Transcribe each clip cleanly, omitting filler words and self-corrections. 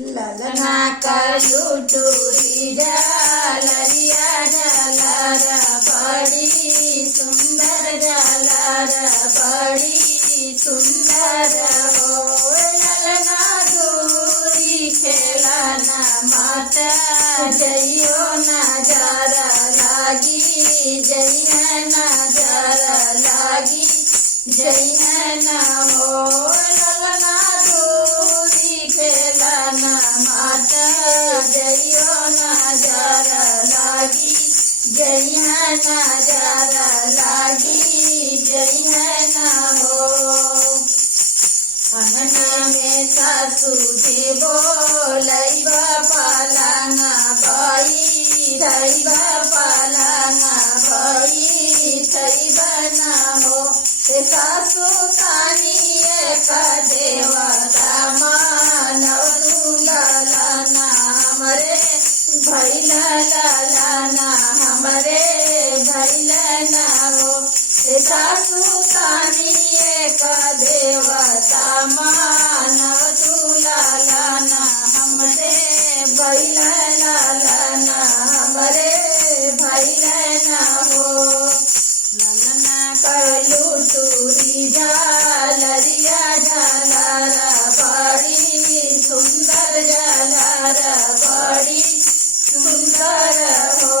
ललना कलुटुरी झालरिया झालर बड़ी सुंदर झालर बड़ी सुंदर हो। ललना दूरी खेलना माता जइयो नजर लागी जइया नजर लागी जइया न हो। ललना दूरी खेलना माता जइयो नजर लागी जइया नजर लागी जइया न हो। अंगन में सासू जी बोलैबा पालना बाई धैबा पालना बाई थैबा न हो। सासू तानी एक देवता मानव ललना हमरे भैल ललना हमरे भैल न हो। सासू तानी एक देवता मानव ललना हमरे भैल ललना हमरे भैल न हो। ललना कलुटुरी झालरिया झालर बड़ी सुंदर झालर बड़ी सुंदर हो।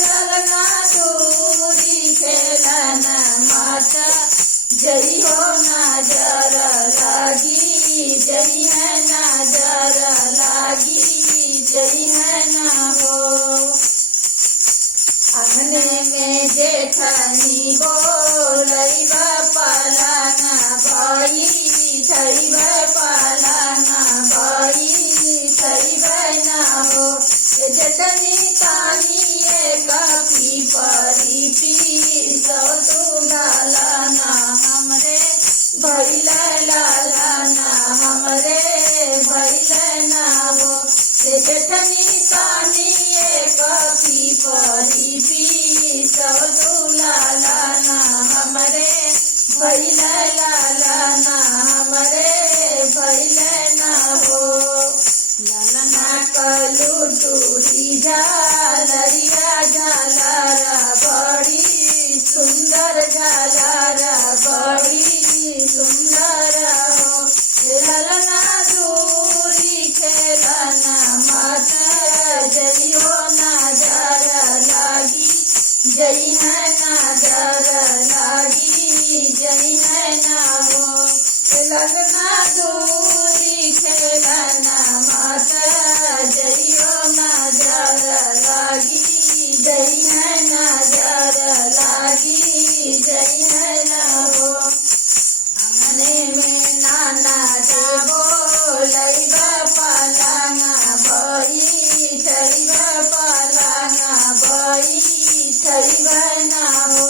ललना दूरी खेलना माता जइयो नजर लागी जइया नजर लागी जइया न हो। अंगने में जेठनी बोलैबा पालना बाई थैबा पालना बाई थैबा न हो। जेठनी कानी एक पीपरी पीसो तू ललना हमरे भैल ललना हमरे भैल न हो। जेठनी कानी एक पीपरी पीसो तू ललना हमरे भैल ललना हमरे भैल न हो। ललना कलुटुरी झालरिया झालर बड़ी सुंदर झालर बड़ी सुंदर हो। ललना दूरी खेलना माता जइयो नजर लागी जइया नजर लागी जइया न हो। ललना दूरी खेलना माता जइयो नजर लागी जइया नजर लागी जइया न हो। अंगने में नाना बोलैबा पालना बाई थैबा पालना बाई थैबा न हो।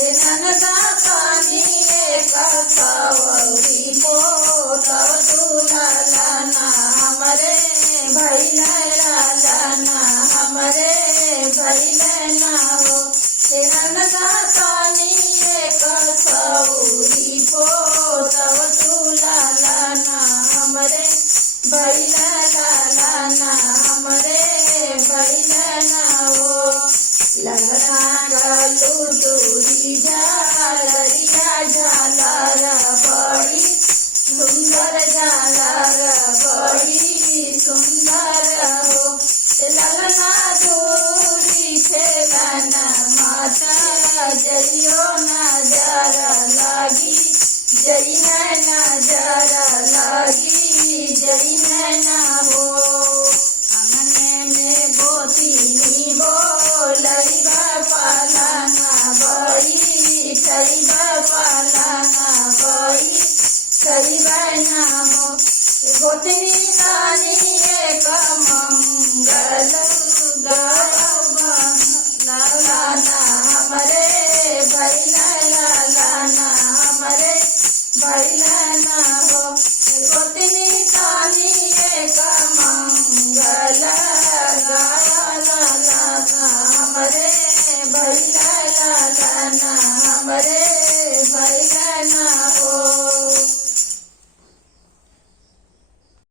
ननदा पानी एक कौरी पोतव तू ललना हमरे भैल ललना हमरे भैल न हो। ननदा पानी एक कौरी पोतव तू ललना हमरे भैल ललना हमरे भैल न हो। ललना कलुटुरी झालरिया झालर बड़ी सुंदर झालर बड़ी सुंदर हो। ललना दूरी खेलना माता जइयो नजर लागी जइया नजर लागी जइया न हो। अंगने में गोतिनी बोलैबा पालना बाई थैबा पालना बाई थैबा न हो। गोतनी